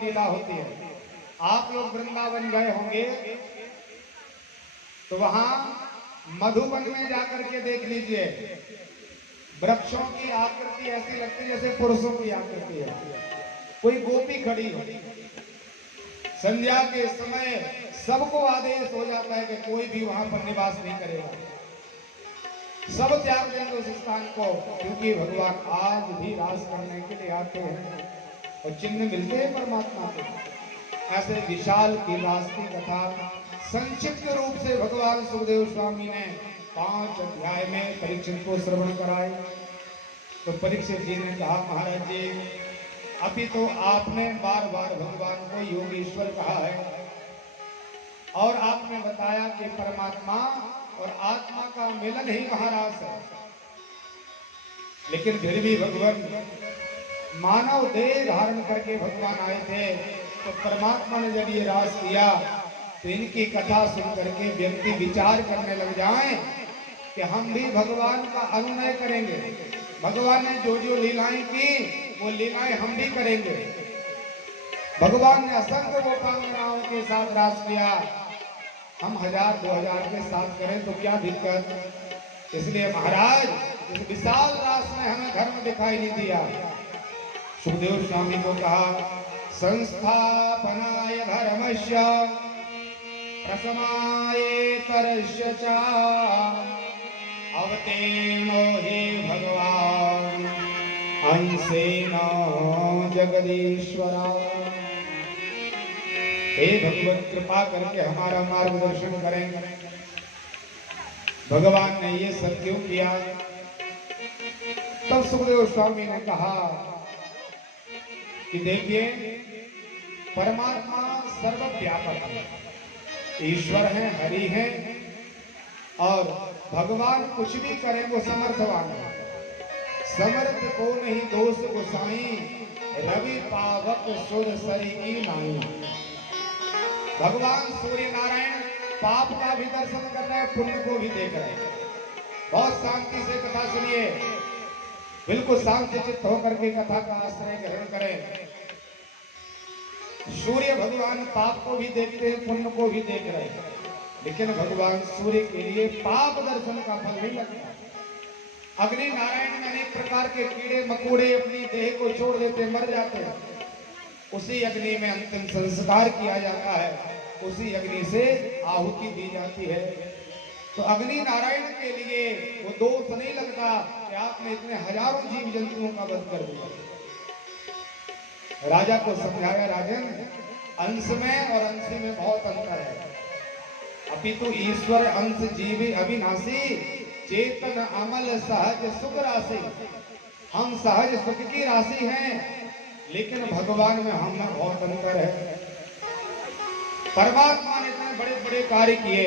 की लीला होती है। आप लोग वृंदावन गए होंगे तो वहां मधुबन में जाकर के देख लीजिए, वृक्षों की आकृति ऐसी लगती है जैसे पुरुषों की आकृति है। कोई गोपी खड़ी हो, संध्या के समय सबको आदेश हो जाता है कि कोई भी वहां पर निवास नहीं करेगा, सब त्याग देंगे उस स्थान को, क्योंकि भगवान आज भी रास करने के लिए आते हैं और चिन्ह मिलते हैं परमात्मा के। ऐसे विशाल की रास की कथा संक्षिप्त रूप से भगवान सुखदेव स्वामी ने 5 अध्याय में परीक्षित को श्रवण कराए। तो परीक्षित जी ने कहा, महाराज जी अभी तो आपने बार बार भगवान को योगेश्वर कहा है और आपने बताया कि परमात्मा और आत्मा का मिलन ही महारास है, लेकिन फिर भी भगवान मानव देह धारण करके भगवान आए थे। तो परमात्मा ने जब ये रास किया तो इनकी कथा सुन करके व्यक्ति विचार करने लग जाए कि हम भी भगवान का अनुनय करेंगे, भगवान ने जो जो लीलाएं की वो लीलाएं हम भी करेंगे। भगवान ने असंख्य गोपांगनाओं के साथ रास किया, हम 1000-2000 के साथ करें तो क्या दिक्कत। इसलिए महाराज इस विशाल रास में हमें धर्म दिखाई नहीं दिया। सुखदेव स्वामी को कहा, संस्थापनाय धर्मस्य प्रसमायेतरस्य च अवतीर्णो हि भगवान अंशेन जगदीश्वरा। हे भगवत कृपा करके हमारा मार्गदर्शन करेंगे। भगवान ने ये सब क्यों किया। तब सुखदेव स्वामी ने कहा कि देखिए परमात्मा सर्वव्यापक है, ईश्वर है, हरि है, और भगवान कुछ भी करे वो समर्थवान है। समर्थ को नहीं दोष गोसाई, रवि पावक सुर सरी की नाई। भगवान सूर्य नारायण पाप का भी दर्शन कर रहे हैं, पुण्य को भी देख रहे हैं। बहुत शांति से कथा सुनिए, बिल्कुल शांति चित्त होकर के कथा का आश्रय ग्रहण करें। सूर्य भगवान पाप को भी देखते हैं, पुण्य को भी देख रहे हैं, लेकिन भगवान सूर्य के लिए पाप दर्शन का फल नहीं लगता। अग्नि नारायण में अनेक प्रकार के कीड़े मकोड़े अपनी देह को छोड़ देते, मर जाते हैं, उसी अग्नि में अंतिम संस्कार किया जाता है, उसी अग्नि से आहुति दी जाती है। तो अग्नि नारायण के लिए वो दोष नहीं लगता कि आपने इतने हजारों जीव जंतुओं का वध कर दिया। राजा को समझाया, राजन अंश में और अंशी में बहुत अंतर है। अपितु ईश्वर अंश जीवी अविनाशी, चेतन अमल सहज सुख राशि। हम सहज सुख की राशि हैं, लेकिन भगवान में हम में बहुत अंतर है। परमात्मा ने इतने बड़े बड़े कार्य किए,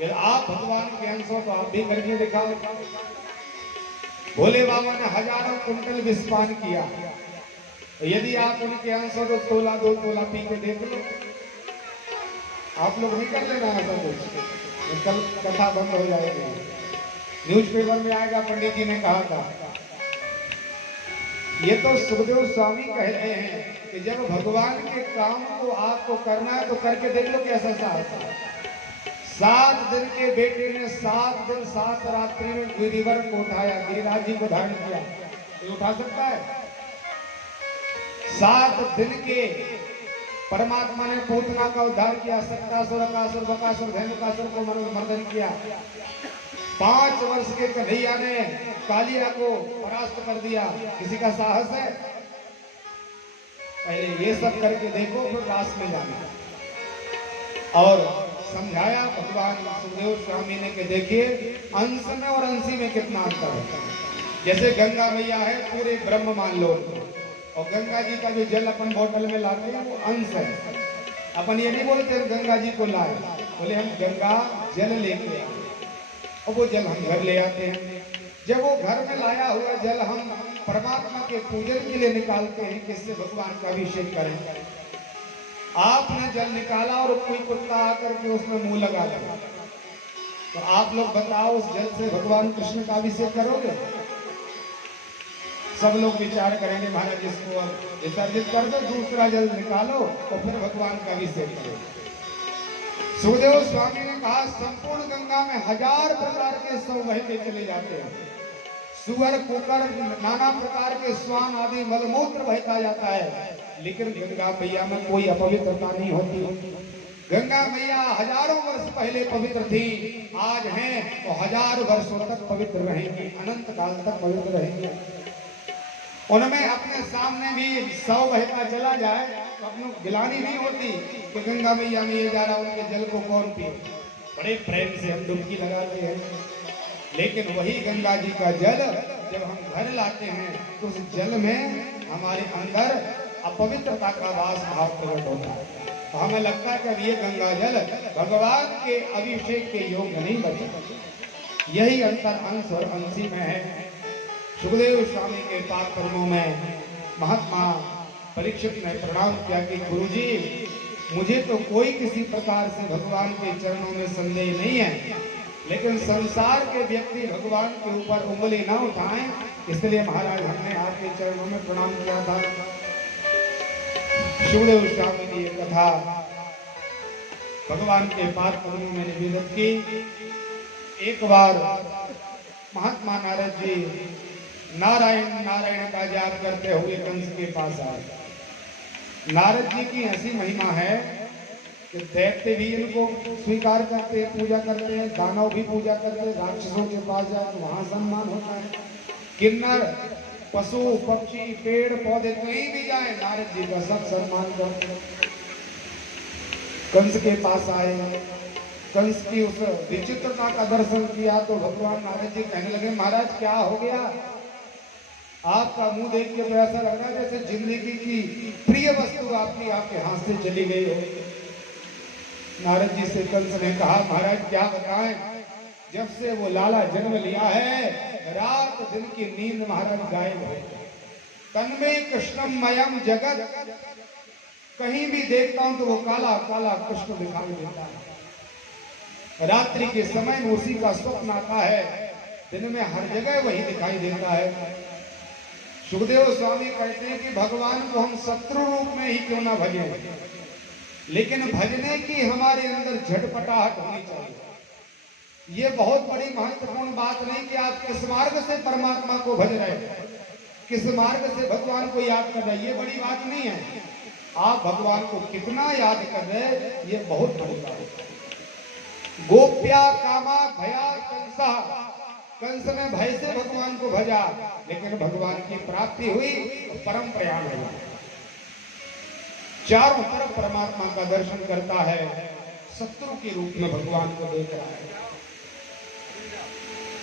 यदि आप भगवान के अंश हो तो आप भी करके दिखाओ। भोले बाबा ने हजारों कुंटल विषपान किया, यदि आप उनके अंश हो तो तोला 2 तोला पी के देख लो। आप लोग नहीं कर लेना ऐसा कुछ, कल कथा बंद हो जाएगी, न्यूज़पेपर में आएगा पंडित जी ने कहा था। ये तो सुखदेव स्वामी कह रहे हैं कि जब भगवान के काम को आपको करना है तो करके देख लो कैसा साहस है। 7 दिन के बेटे ने 7 दिन 7 रात्रि में गिरिवर को उठाया, गिरिराज जी को धारण किया, तो उठा सकता है। 7 दिन के परमात्मा ने पूतना का उद्धार किया, सक्तासुर, अकासुर, बकासुर, धेनुकासुर को मर्दन किया। 5 वर्ष के कन्हैया ने कालिया को परास्त कर दिया, किसी का साहस है। पहले ये सब करके देखो, फिर रास में जाना। और समझाया भगवान सुखदेव स्वामी ने कि देखिए अंश में और अंशी में कितना अंतर है। जैसे गंगा मैया है, पूरे ब्रह्म मान लो, और गंगा जी का जो जल अपन बोतल में लाते हैं वो अंश है। अपन ये नहीं बोलते गंगा जी को लाए, बोले हम गंगा जल लेके आए, और वो जल हम घर ले आते हैं। जब वो घर में लाया हुआ जल हम परमात्मा के पूजन के लिए निकालते हैं, किससे भगवान का अभिषेक करें। आपने जल निकाला और कोई कुत्ता आकर के उसमें मुंह लगा दिया, तो आप लोग बताओ उस जल से भगवान कृष्ण का अभिषेक करोगे? सब लोग विचार करेंगे महाराज इसको अब विसर्जित कर दो, दूसरा जल निकालो और फिर भगवान का अभिषेक करो। सुखदेव स्वामी ने कहा संपूर्ण गंगा में 1000 प्रकार के शव बहते चले जाते हैं, सुअर कुकर नाना प्रकार के स्वान आदि मलमूत्र बहता जाता है, लेकिन गंगा मैया में कोई अपवित्रता नहीं होती। गंगा मैया हजारों वर्ष पहले पवित्र थी, आज हैं तो 1000 वर्षों तक पवित्र रहेंगी, अनंत काल तक पवित्र रहेंगी। उनमें अपने सामने भी शव बहता चला जाए तो अपने गिलानी नहीं होती कि गंगा मैया में ये जा रहा, उनके जल को कौन पिए। बड़े प्रेम से हम डुबकी लगाते हैं, लेकिन वही गंगा जी का जल जब हम घर लाते हैं तो उस जल में हमारे अंदर अपवित्रता का वास भाव प्रकट होता है। तो हमें लगता है कि अब ये गंगा जल भगवान के अभिषेक के योग्य नहीं बचा। यही अंतर अंश और अंशी में है। सुखदेव स्वामी के पाद कर्मों में महात्मा परीक्षित ने प्रणाम किया कि गुरुजी, मुझे तो कोई किसी प्रकार से भगवान के चरणों में संदेह नहीं है, लेकिन संसार के व्यक्ति भगवान के ऊपर उंगली ना उठाएं, इसलिए महाराज हमने आपके चरणों में प्रणाम किया था। सुखदेव स्वामी ने यह कथा भगवान के पाद कर्मों में निवेदित की। एक बार महात्मा नारद जी नारायण नारायण का जाप करते हुए कंस के पास आए। नारद जी की ऐसी महिमा है कि दैत्य भी इनको स्वीकार करते हैं, पूजा करते हैं, दानव भी पूजा करते हैं, राक्षसों के पास जाए तो वहां सम्मान होता है। किन्नर पशु पक्षी पेड़ पौधे कहीं भी जाए नारद जी का सब सम्मान करते हैं। कंस के पास आए, कंस की उस विचित्रता का दर्शन किया तो भगवान नारद जी कहने लगे, महाराज क्या हो गया, आपका मुंह देख के तो ऐसा लग रहा है जैसे जिंदगी की प्रिय वस्तु आपके हाथ से चली गई हो। नारद जी से कंस ने कहा, महाराज क्या बताएं, जब से वो लाला जन्म लिया है रात दिन की नींद महाराज गायब हो। तन्मे कृष्णमयम जगत, कहीं भी देखता हूं तो वो काला काला कृष्ण दिखाई देता है। रात्रि के समय में उसी का स्वप्न आता है, दिन में हर जगह वही दिखाई देता है। सुखदेव स्वामी कहते हैं कि भगवान को हम शत्रु रूप में ही क्यों ना भजें, लेकिन भजने की हमारे अंदर झटपटाहट होनी चाहिए। ये बहुत बड़ी महत्वपूर्ण बात नहीं कि आप किस मार्ग से परमात्मा को भज रहे हैं, किस मार्ग से भगवान को याद कर रहे हैं, ये बड़ी बात नहीं है। आप भगवान को कितना याद कर रहे हैं ये बहुत बड़ी बात है। गोप्या कामा भया कंसा, कंस ने भय से भगवान को भजा, लेकिन भगवान की प्राप्ति हुई तो परम प्रयाण हुआ। चारों तरफ परमात्मा का दर्शन करता है, शत्रु के रूप में भगवान को देख रहा है।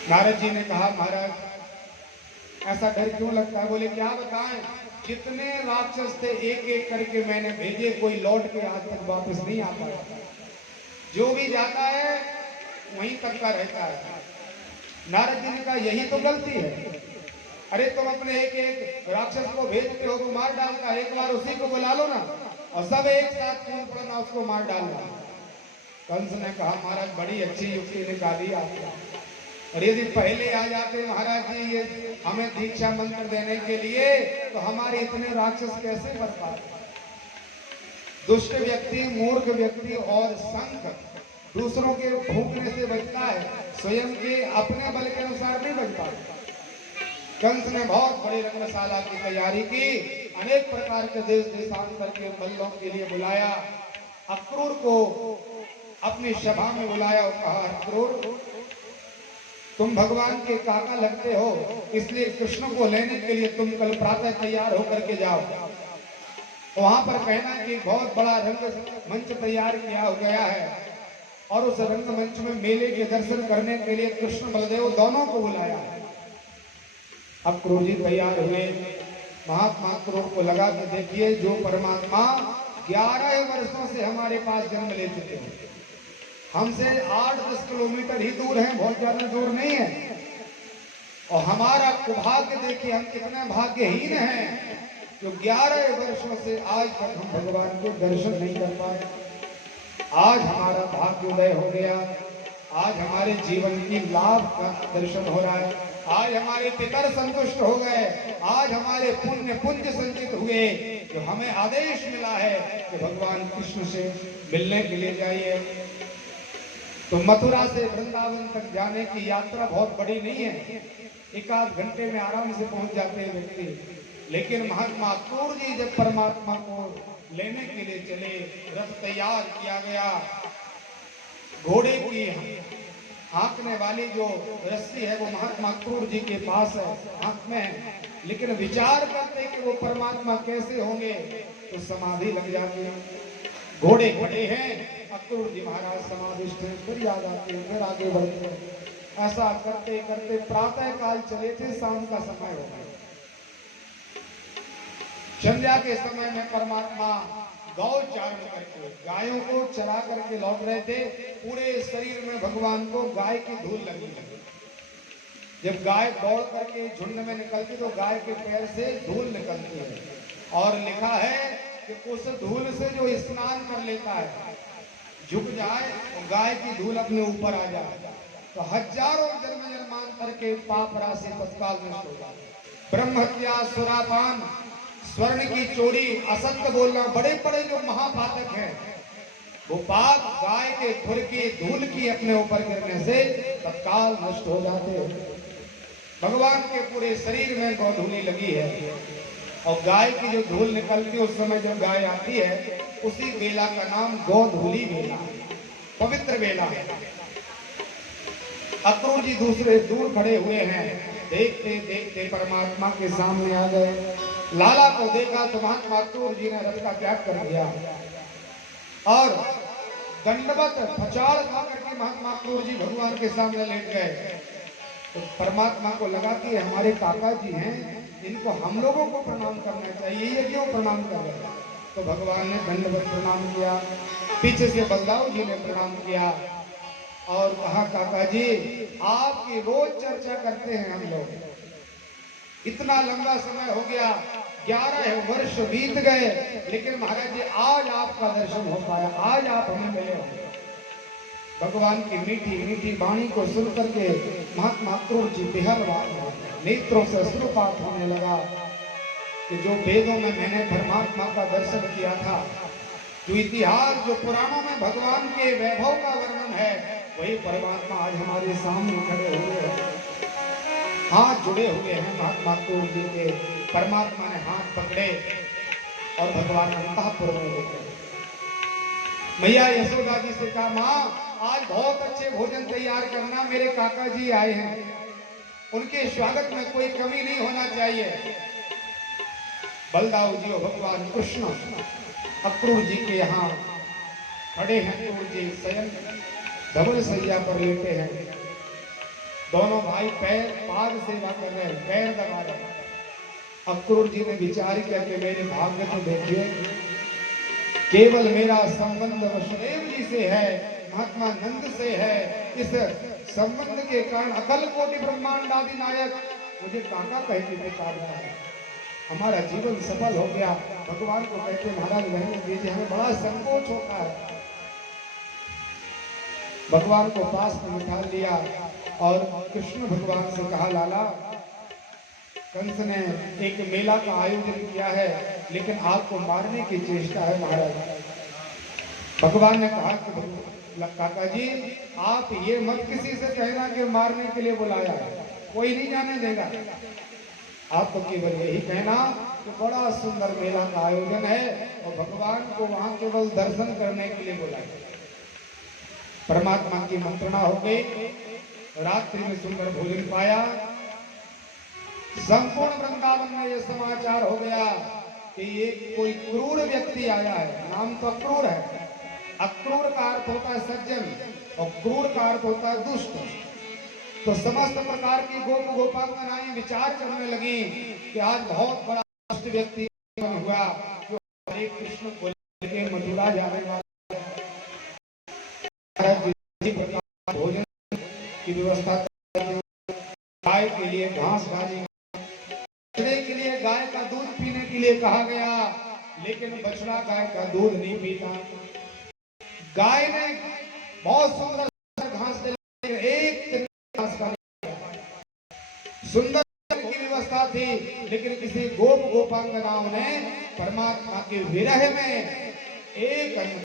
नारद जी ने कहा, महाराज ऐसा डर क्यों लगता है? बोले क्या बताएं, जितने राक्षस थे एक एक करके मैंने भेजे, कोई लौट के आज तक वापस नहीं आ पाया। जो भी जाता है वहीं तक का रहता है। नारद जी ने कहा यही तो गलती है। अरे तुम अपने एक एक राक्षस को भेजते हो तो मार डालता, एक बार उसी को बुला लो ना और सब एक साथ कूद पड़ना, उसको मार डालना। कंस ने कहा, महाराज बड़ी अच्छी युक्ति निकाली आपने, और यदि पहले आ जाते महाराज जी ये हमें दीक्षा मंत्र देने के लिए तो हमारे इतने राक्षस कैसे बन पाते। दुष्ट व्यक्ति, मूर्ख व्यक्ति और संख दूसरों के भूखने से बचता है, स्वयं के अपने बल के अनुसार नहीं बच पाता। कंस ने बहुत बड़ी रंगशाला की तैयारी की, अनेक प्रकार के देश देशांतर के मल्लों के लिए बुलाया। अक्रूर को अपनी सभा में बुलाया और कहा, अक्रूर तुम भगवान के काका लगते हो, इसलिए कृष्ण को लेने के लिए तुम कल प्रातः तैयार होकर के जाओ। वहां पर कहना कि बहुत बड़ा रंग मंच तैयार किया गया है और उस रंग मंच में मेले के दर्शन करने के लिए कृष्ण बलदेव दोनों को बुलाया है। अब क्रूर जी तैयार हुए। महात्मा क्रूर को लगा कि देखिए जो परमात्मा 11 वर्षों से हमारे पास जन्म ले चुके हैं, हमसे 8-10 किलोमीटर ही दूर है, बहुत ज्यादा दूर नहीं है, और हमारा भाग्य देखिए हम कितने भाग्यहीन हैं जो 11 वर्षों से आज तक हम भगवान के दर्शन नहीं कर पाए। आज हमारा भाग्योदय हो गया, आज हमारे जीवन की लाभ का दर्शन हो रहा है, आज हमारे पितर संतुष्ट हो गए, आज हमारे पुण्य पुंज संचित हुए, जो हमें आदेश मिला है कि भगवान कृष्ण से मिलने के लिए जाइए। तो मथुरा से वृंदावन तक जाने की यात्रा बहुत बड़ी नहीं है, एक आध घंटे में आराम से पहुंच जाते हैं व्यक्ति। लेकिन महात्मा अक्रूर जी जब परमात्मा को लेने के लिए चले, रथ तैयार किया गया, घोड़े की हाँकने वाली जो रस्सी है वो महात्मा अक्रूर जी के पास है, हाथ में है। लेकिन विचार करते कि वो परमात्मा कैसे होंगे तो समाधि लग जाती है। घोड़े खड़े हैं, अक्रूर जी महाराज समाधिस्थ हैं, फिर याद आते हैं, फिर आगे बढ़ते हैं। ऐसा करते करते प्रातः काल चले थे, शाम का समय हो गया। संध्या के समय में परमात्मा गौ चारण करके गायों को चरा करके लौट रहे थे। पूरे शरीर में भगवान को गाय की धूल लगने लगी। जब गाय दौड़ करके झुंड में निकलती तो गाय के पैर से धूल निकलती है, और लिखा है कि उस धूल से जो स्नान कर लेता है, झुक जाए तो गाय की धूल अपने ऊपर आ जाए, तो हजारों जन्म जन्मांतर के पाप राशि तत्काल नष्ट हो जाए। ब्रह्म हत्या, सुरापान, स्वर्ण की चोरी, असत्य बोलना, बड़े बड़े जो महापातक हैं, वो पाप गाय के खुर की धूल की अपने ऊपर गिरने से तत्काल नष्ट हो जाते हैं। भगवान के पूरे शरीर में गौधूली लगी है, और गाय की जो धूल निकलती है उस समय जब गाय आती है, उसी बेला का नाम गौधूली बेला, पवित्र बेला है। अक्रूर जी दूसरे दूर खड़े हुए हैं, देखते देखते परमात्मा के सामने आ गए। लाला को देखा तो महात्मा अक्रूर जी ने रथ का त्याग कर दिया और दंडवत फचाड़ खा करके महात्मा अक्रूर जी भगवान के सामने लेट गए। तो परमात्मा को लगा कि हमारे काका जी हैं, इनको हम लोगों को प्रणाम करना चाहिए, ये क्यों प्रणाम कर रहे हैं। तो भगवान ने दंडवत प्रणाम किया, पीछे से बलदाऊ जी ने प्रणाम किया और कहा, काका जी आपकी रोज चर्चा करते हैं हम लोग, इतना लंबा समय हो गया, 11 वर्ष बीत गए, लेकिन महाराज जी आज आपका दर्शन हो पाया, आज आप हमें मिले हो। भगवान की मीठी मीठी वाणी को सुन करके महात्मा अक्रूर जी बेहद नेत्रों से अश्रुपात होने लगा कि जो वेदों में मैंने परमात्मा का दर्शन किया था, जो इतिहास, जो पुराणों में भगवान के वैभव का वर्णन है, वही परमात्मा आज हमारे सामने खड़े हुए हैं, हाथ जुड़े हुए हैं महात्मा अक्रूर जी के। परमात्मा ने हाथ पकड़े और भगवान अंतःपुर में ले गए। मैया यशोदा जी से कहा, माँ आज बहुत अच्छे भोजन तैयार करना, मेरे काका जी आए हैं, उनके स्वागत में कोई कमी नहीं होना चाहिए। बलदाऊ जी और भगवान कृष्ण अक्रूर जी के यहाँ खड़े हैं। अक्रूर जी शयन धवल सैया पर लेटे हैं, दोनों भाई पैर पाद सेवा कर रहे हैं, पैर दबा रहे हैं। अक्रूर जी ने विचार किया कि मेरे भाग्य को देखिए, केवल मेरा संबंध वसुदेव जी से है, महात्मा नंद से है। इस संबंध के कारण अकल कोटि ब्रह्मांड आदि नायक मुझे काका कह के पुकारता है, हमारा जीवन सफल हो गया। भगवान को कहते, महाराज रहने दीजिए, हमें बड़ा संकोच होता है। भगवान को पास में बिठा लिया और कृष्ण भगवान से कहा, लाला कंस ने एक मेला का आयोजन किया है, लेकिन आपको मारने की चेष्टा है महाराज। भगवान ने कहा कि काका जी आप ये मत किसी से कहना कि मारने के लिए बुलाया है, कोई नहीं जाने देगा। आप तो केवल यही कहना कि बड़ा सुंदर मेला का आयोजन है और भगवान को वहां केवल दर्शन करने के लिए बुलाया। परमात्मा की मंत्रणा हो गई, रात्रि में सुंदर भोजन पाया। संपूर्ण वृंदावन में यह समाचार हो गया कि ये कोई क्रूर व्यक्ति आया है, नाम तो अक्रूर है। अक्रूर का अर्थ होता है सज्जन और क्रूर का अर्थ होता है दुष्ट। तो समस्त प्रकार की गोप गोपांगनाएं विचार करने लगी कि आज बहुत बड़ा दुष्ट व्यक्ति हुआ जो हरे कृष्ण को लेके मथुरा जाने वाला भोजन की व्यवस्था, गाय के लिए घास डाली, के लिए गाय का दूध पीने के लिए कहा गया, लेकिन बछड़ा गाय का दूध नहीं पीता। गाय ने बहुत सुंदर घास दिलाई, एक घास का सुंदर की व्यवस्था थी, लेकिन किसी गोप गोपांगनाओं ने परमात्मा के विरह में एक